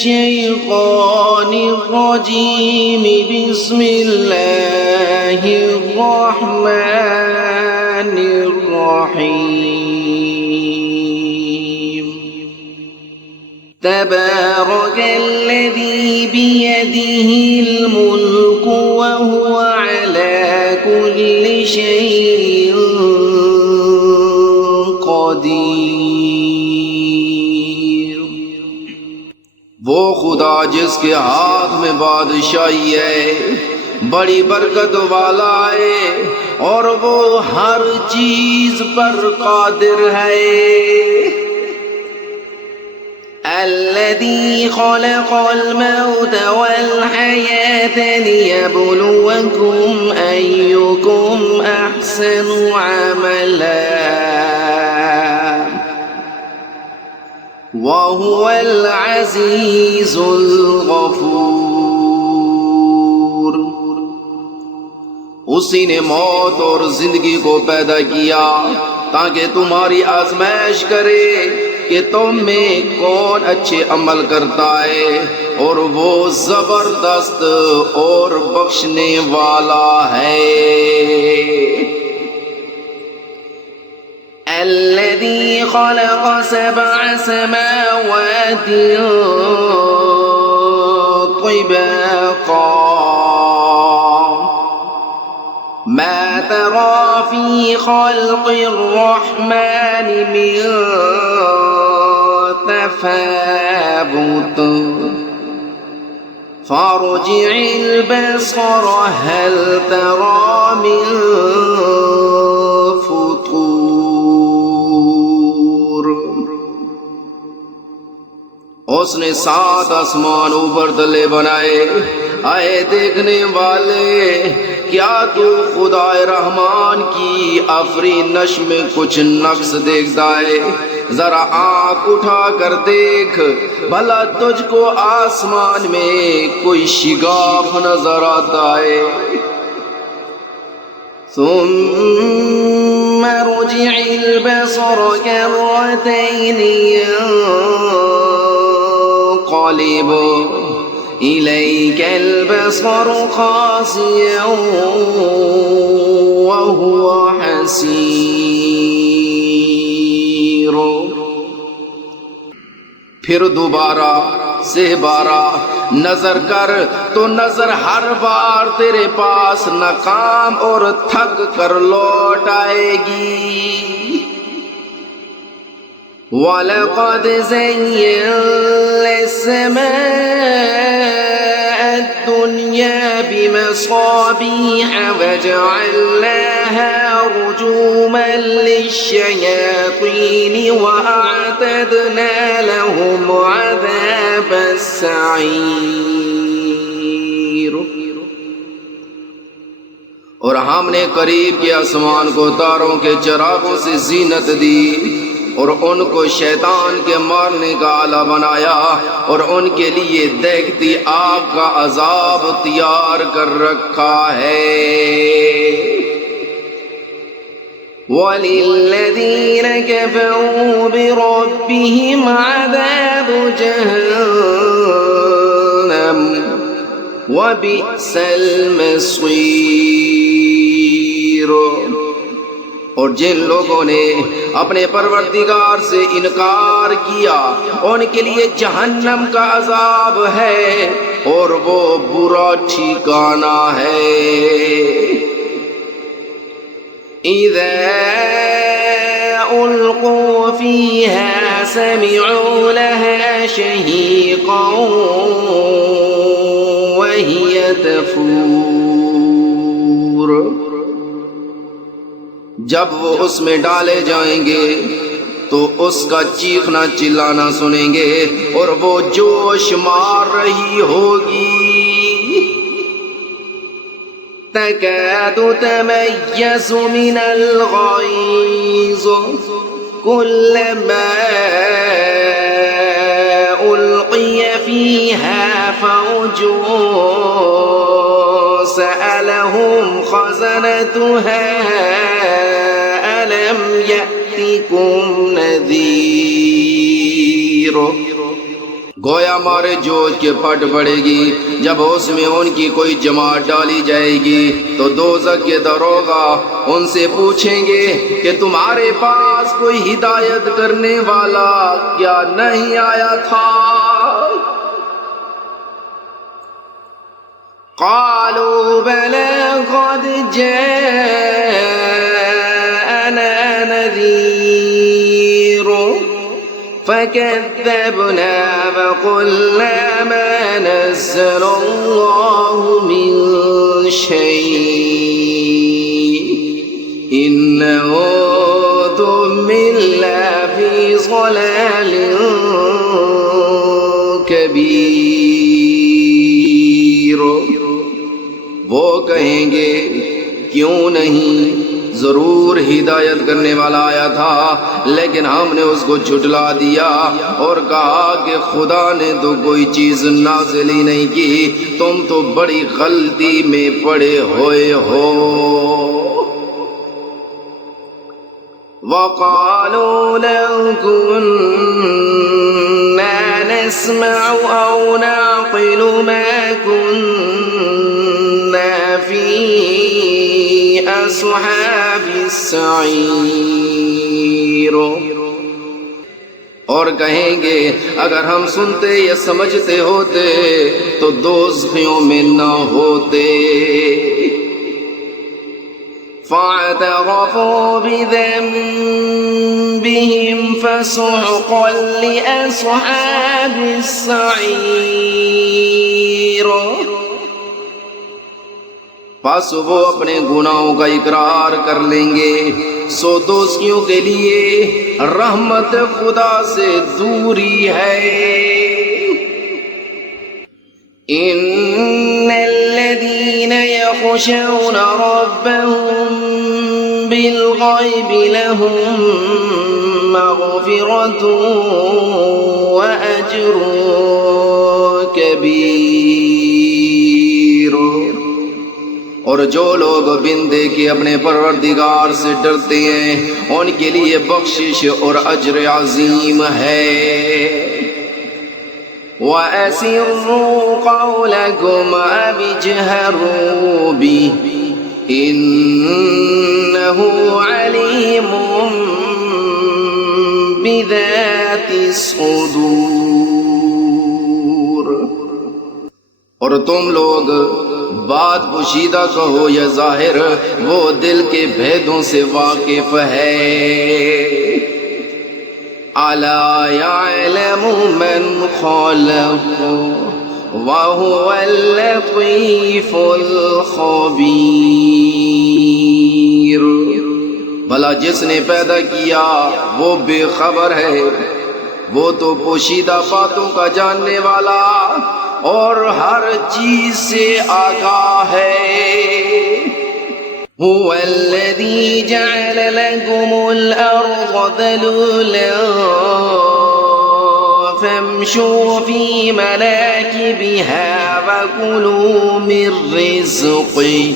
الشيطان الرجيم بسم الله الرحمن الرحيم تبارك الذي بيده الملك وهو على كل شيء قدير وہ خدا جس کے ہاتھ میں بادشاہی ہے بڑی برکت والا ہے اور وہ ہر چیز پر قادر ہے. الذي خلق الموت والحياة ليبلوكم أيكم أحسن عملا وهو العزيز الغفور. اسی نے موت اور زندگی کو پیدا کیا تاکہ تمہاری آزمائش کرے کہ تم میں کون اچھے عمل کرتا ہے اور وہ زبردست اور بخشنے والا ہے. الذي خلق 7 سماوات طباقا ما ترى في خلق الرحمن من تفاوت فارجع البصر هل ترى من فطور. اس نے 7 آسمان اوپر تلے بنائے. آئے دیکھنے والے کیا تو خدا رحمان کی آفرینش میں کچھ نقص دیکھتا ہے؟ ذرا آنکھ اٹھا کر دیکھ بھلا تجھ کو آسمان میں کوئی شگاف نظر آتا ہے؟ ثم رجع البصر كرتين ينقلب إليك البصر خاسئا وهو حسير. پھر دوبارہ سے بارہ نظر کر تو نظر ہر بار تیرے پاس ناکام اور تھک کر لوٹ آئے گی. وَلَقَدْ زَيَّنَّا السَّمَاءَ الدُّنْيَا بِمَصَابِيحَ وَجَعَلْنَاهَا رُجُومًا لِلشَّيَاطِينِ وَأَعْتَدْنَا لَهُمْ عَذَابَ السَّعِيرِ. اور ہم نے قریب کے آسمان کو تاروں کے چراغوں سے زینت دی اور ان کو شیطان کے مارنے کا آلہ بنایا اور ان کے لیے دیکھتی آگ کا عذاب تیار کر رکھا ہے. وَلِلَّذِينَ كَفَرُوا بِرَبِّهِمْ عَذَابُ جَهَنَّمَ وَبِئْسَ الْمَصِيرُ. اور جن لوگوں نے اپنے پروردگار سے انکار کیا ان کے لیے جہنم کا عذاب ہے اور وہ برا ٹھکانہ ہے. اذا القوا فيها سمعوا لها شهيقا وهي تفور. جب وہ اس میں ڈالے جائیں گے تو اس کا چیخنا چلانا سنیں گے اور وہ جوش مار رہی ہوگی. تكاد تميز من الغيظ كلما ألقي فيها فوج سألهم خزنتها ألم يأتكم نذير. گویا مارے جوش کے پھٹ پڑے گی۔ جب اس میں ان کی کوئی جماعت ڈالی جائے گی تو دوزخ کے دروغہ ان سے پوچھیں گے کہ تمہارے پاس کوئی ہدایت کرنے والا کیا نہیں آیا تھا؟ قالوا بلى قد جاءنا نذير فكذبنا فقلنا ما نزل الله من شيء إن أنتم إلا في ضلال كبير۔ وہ کہیں گے کیوں نہیں، ضرور ہدایت کرنے والا آیا تھا لیکن ہم نے اس کو جھٹلا دیا اور کہا کہ خدا نے تو کوئی چیز نازل ہی نہیں کی، تم تو بڑی غلطی میں پڑے ہوئے ہو۔ وقالوا لو كنا نسمع أو نعقل ما كنا في أصحاب السعير۔ اور کہیں گے اگر ہم سنتے یا سمجھتے ہوتے تو دوزخیوں میں نہ ہوتے۔ فاعترفوا بذنبهم فسحقا لأصحاب السعير۔ پس وہ اپنے گناہوں کا اقرار کر لیں گے، سو دوزخیوں کے لیے رحمت خدا سے دوری ہے۔ إن الذين يخشون ربهم بالغيب لهم مغفرة وأجر كبير۔ اور جو لوگ بن دیکھے اپنے پروردگار سے ڈرتے ہیں ان کے لیے بخشش اور اجر عظیم ہے۔ وَأَسِرُّوا قَوْلَكُمْ أَوِ اجْهَرُوا بِهِ إِنَّهُ عَلِيمٌ بِذَاتِ الصُّدُورِ۔ اور تم لوگ بات پوشیدہ کہو یا ظاہر، وہ دل کے بھیدوں سے واقف ہے۔ أَلَا يَعْلَمُ مَنْ خَلَقَ وَهُوَ اللَّطِيفُ الْخَبِيرُ۔ بھلا جس نے پیدا کیا وہ بے خبر ہے، وہ تو پوشیدہ باتوں کا جاننے والا اور ہر چیز سے آگاہ ہے۔ هو الذي جعل لكم الأرض ذلولا فامشوا في مناكبها وكلوا من رزقه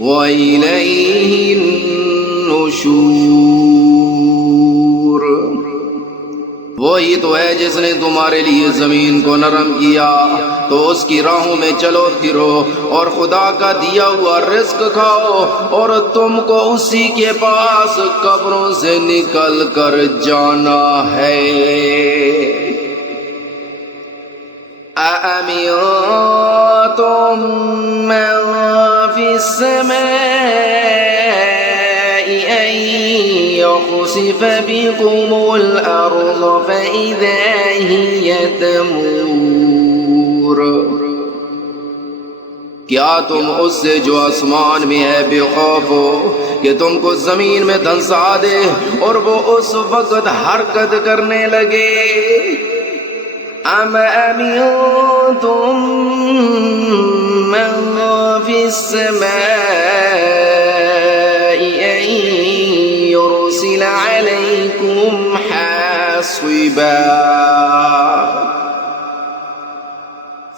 وإليه النشور۔ وہی تو ہے جس نے تمہارے لیے زمین کو نرم کیا تو اس کی راہوں میں چلو پھرو اور خدا کا دیا ہوا رزق کھاؤ، اور تم کو اسی کے پاس قبروں سے نکل کر جانا ہے۔ أَأَمِنتُم مَّن فِي السَّمَاءِ أَن يَخْسِفَ بِكُمُ الْأَرْضَ فَإِذَا هِيَ تَمُورُ۔ کیا تم اس سے جو آسمان میں ہے بے خوف ہو کہ تم کو زمین میں دھنسا دے اور وہ اس وقت حرکت کرنے لگے؟ أَمْ أَمِنتُم مَّن فِي السَّمَاءِ أَن يُرْسِلَ عَلَيْكُمْ حَاصِبًا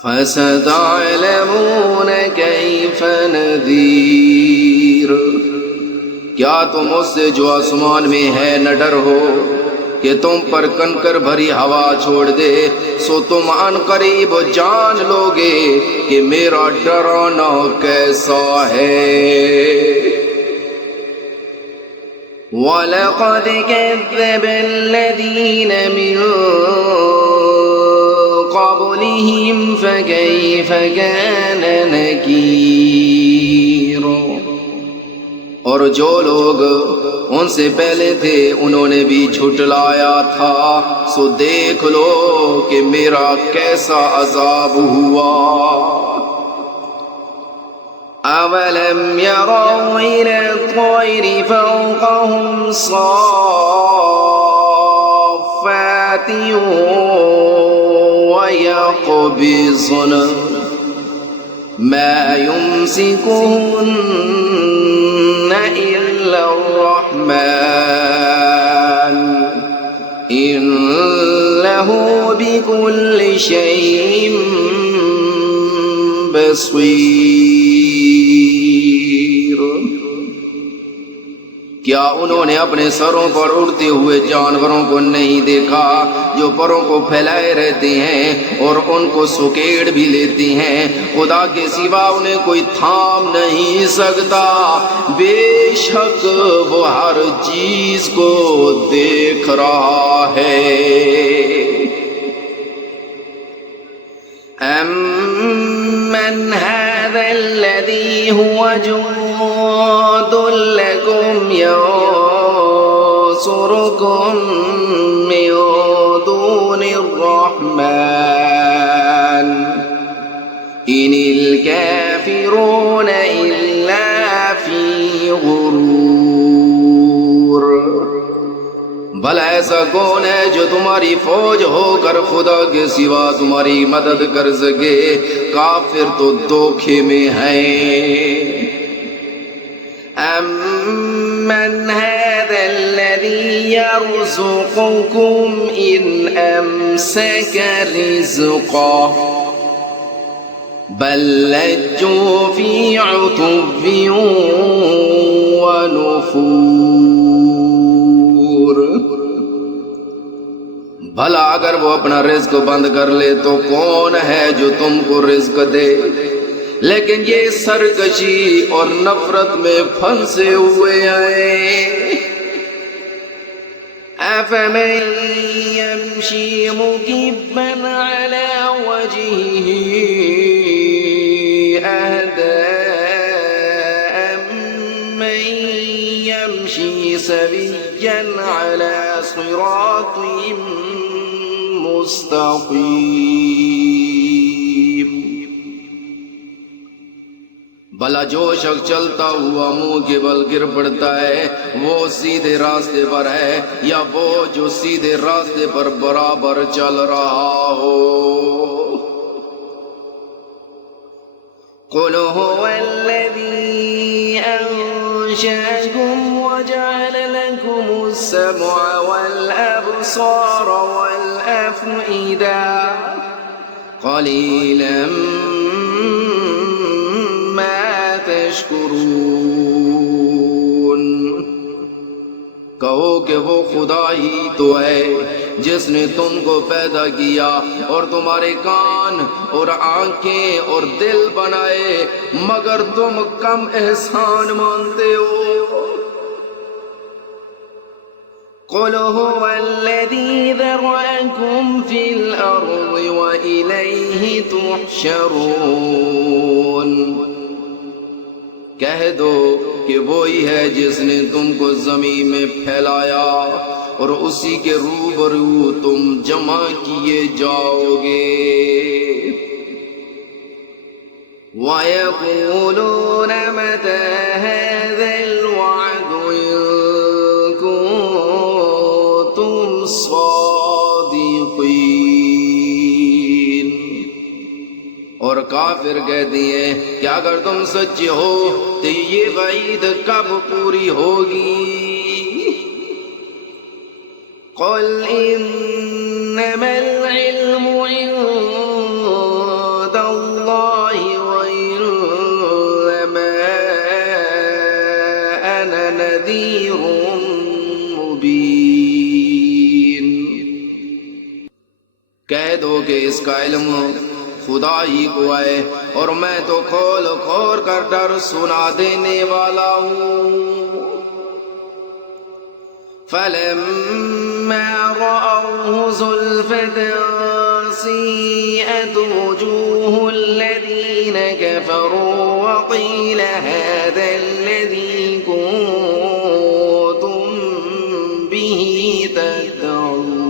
فَسَتَعْلَمُونَ كَيْفَ نَذِيرِ۔ کیا تم اس سے جو آسمان میں ہے نہ ڈر ہو کہ تم پر کنکر بھری ہوا چھوڑ دے، سو تم ان قریب جان لوگے کہ میرا ڈرانا کیسا ہے۔ وَلَقَدْ كَذَّبَ الَّذِينَ مِن قَبْلِهِمْ فَكَيْفَ كَانَ نَكِيرٌ۔ اور جو لوگ ان سے پہلے تھے انہوں نے بھی جھٹلایا تھا، سو دیکھ لو کہ میرا کیسا عذاب ہوا۔ أَوَلَمْ يَرَوْا إِلَى الطَّيْرِ فَوْقَهُمْ صَافَّاتٍ وَيَقْبِضْنَ مَا يُمْسِكُهُنَّ إِلَّا الرَّحْمَنُ إِنَّهُ بِكُلِّ شَيْءٍ بَصِيرٌ۔ کیا انہوں نے اپنے سروں پر اڑتے ہوئے جانوروں کو نہیں دیکھا جو پروں کو پھیلائے رہتے ہیں اور ان کو سکیڑ بھی لیتی ہیں؟ خدا کے سوا انہیں کوئی تھام نہیں سکتا، بے شک وہ ہر چیز کو دیکھ رہا ہے۔ أَمَّنْ هَذَا الَّذِي هُوَ جُندٌ لَكُمْ يَنصُرُكُم مِّن دُونِ الرَّحْمَنِ إِنِ الْكَافِرُونَ إِلَّا فِي غُرُورٍ۔ بھلا ایسا کون ہے جو تمہاری فوج ہو کر خدا کے سوا تمہاری مدد کر سکے؟ کافر تو دھوکے میں ہیں۔ أَمَّنْ هَذَا الَّذِي يَرْزُقُكُمْ إِنْ أَمْسَكَ رِزْقَهُ بَل لَّجُّوا فِي عُتُوٍّ وَنُفُورٍ۔ بھلا اگر وہ اپنا رزق بند کر لے تو کون ہے جو تم کو رزق دے؟ لیکن یہ سرکشی اور نفرت میں پھنسے ہوئے ہیں۔ أَفَمَن يَمْشِي مُكِبًّا عَلَى وَجْهِهِ أَهْدَىٰ أَمَّن يَمْشِي سَوِيًّا عَلَى صِرَاطٍ مستقیم۔ بھلا جو شخص چلتا ہوا منہ کے بل گر پڑتا ہے وہ سیدھے راستے پر ہے یا وہ جو سیدھے راستے پر برابر چل رہا ہو؟ قُلْ هُوَ الَّذِي أَنشَأَكُمْ وَجَعَلَ لَكُمُ السَّمْعَ وَالْأَبْصَارَ وَالْأَفْئِدَةَ قَلِيلًا مَا تَشْكُرُونَ۔ کہو کہ وہ خدا ہی تو ہے جس نے تم کو پیدا کیا اور تمہارے کان اور آنکھیں اور دل بنائے، مگر تم کم احسان مانتے ہو۔ قُلْ هُوَ الَّذِي ذَرَأَكُمْ فِي الْأَرْضِ وَإِلَيْهِ تُحْشَرُونَ۔ کہہ دو کہ وہی ہے جس نے تم کو زمین میں پھیلایا اور اسی کے روبرو تم جمع کیے جاؤ گے۔ وَيَقُولُونَ مَتَىٰ هَٰذَا الْوَعْدُ إِن كُنتُمْ صَادِقِينَ۔ اور کافر کہتے ہیں کہ اگر تم سچے ہو تو یہ وعید کب پوری ہوگی؟ قُلْ إِنَّمَا الْعِلْمُ عِندَ اللَّهِ وَإِنَّمَا أَنَا نَذِيرٌ مُّبِينٌ۔ کہہ دو کہ اس کا علم خدا ہی کو ہے اور میں تو کھول کھول کر ڈر سنا دینے والا ہوں۔ فَلَمَّا رَأَوْهُ زُلْفَةً سِيئَتْ وُجُوهُ الَّذِينَ كَفَرُوا وَقِيلَ هَذَا الَّذِي كُنتُم بِهِ تَدَّعُونَ۔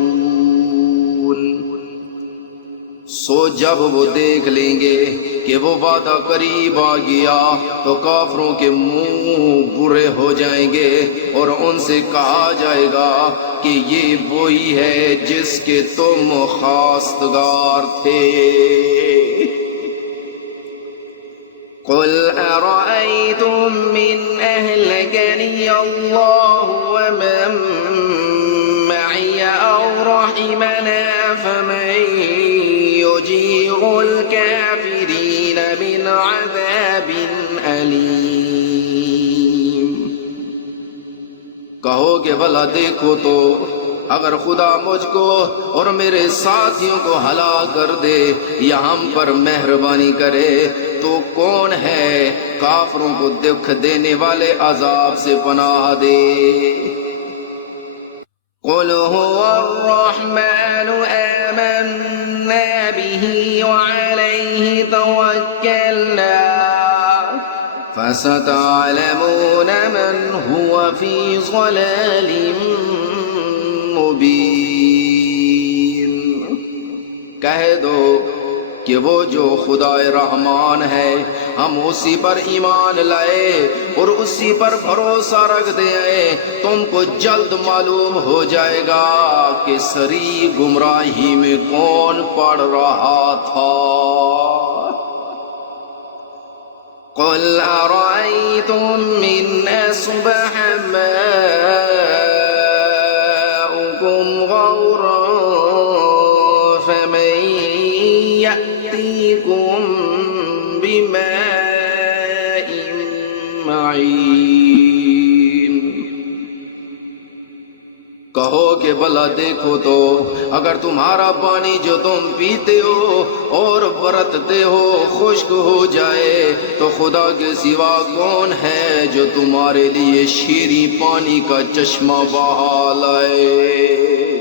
سو جب وہ دیکھ لیں گے کہ وہ وعدہ قریب آ گیا تو کافروں کے منہ برے ہو جائیں گے اور ان سے کہا جائے گا کہ یہ وہی ہے جس کے تم خواستگار تھے۔ قُلْ أَرَأَيْتُمْ مِنْ أَهْلَكَنِيَ اللَّهُ وَمَن مَّعِيَ أَوْ رَحِمَنَا فَمَن يُجِيرُ الْكَافِرِينَ مِنْ عَذَابٍ أَلِيمٍ۔ کہو کہ بھلا دیکھو تو اگر خدا مجھ کو اور میرے ساتھیوں کو ہلاک کر دے یا ہم پر مہربانی کرے تو کون ہے کافروں کو دکھ دینے والے عذاب سے پناہ دے۔ قُلْ هُوَ الرَّحْمَنُ آمَنَّا بِهِ وَعَلَيْهِ تَوَكَّلْنَا فَسَتَعْلَمُونَ مَنْ هُوَ فِي ضَلَالٍ مُبِينٍ۔ کہہ دو کہ وہ جو خدائے رحمان ہے ہم اسی پر ایمان لائے اور اسی پر بھروسہ رکھتے ہیں، تم کو جلد معلوم ہو جائے گا کہ سری گمراہی میں کون پڑ رہا تھا۔ قُلْ أَرَأَيْتُمْ إِنْ أَصْبَحَ مَاؤُكُمْ غَوْرًا فَمَن يَأْتِيكُم بِمَاءٍ مَّعِينٍ۔ کہو کہ بھلا دیکھو تو اگر تمہارا پانی جو تم پیتے ہو اور برتتے ہو خشک ہو جائے تو خدا کے سوا کون ہے جو تمہارے لیے شیریں پانی کا چشمہ بہا لائے۔